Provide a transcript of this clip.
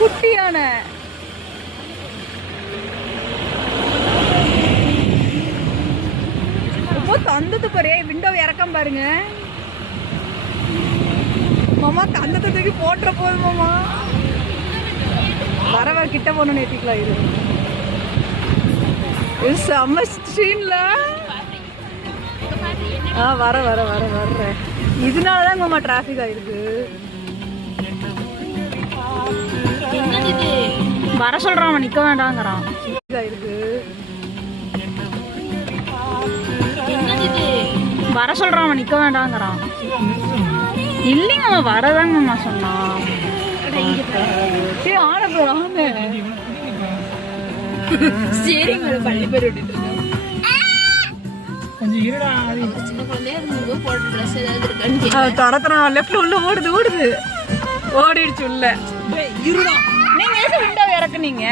குட்டியான இப்போ தந்தது பாரு, விண்டோ இறக்கம் பாருங்க மாமா. தந்தத்தை தூக்கி போட்டுற போது மாமா. வர கிட்ட போன நேத்திக்கலாம் இது செம்ம ஸ்ட்ரீன்ல. வர வர வர வர்றேன். இதனாலதான் மாமா டிராபிக் ஆயிருக்கு. வர சொல்றான், அவன் நிக்க வேண்டாங்கிறான். இருக்கு வர சொல்றான், அவன் நிக்க வேண்டாங்கிறான். இல்லைங்க அவன் வரதாங்கம்மா சொன்னான். சரி ஆன போறான். சரிங்க பள்ளி பேர் விட்டுட்டு தரத்துறான். லெஃப்ட்ல உள்ள ஓடுது ஓடுது ஓடிடுச்சு உள்ள. நீங்க விண்டோ இறக்குனீங்க.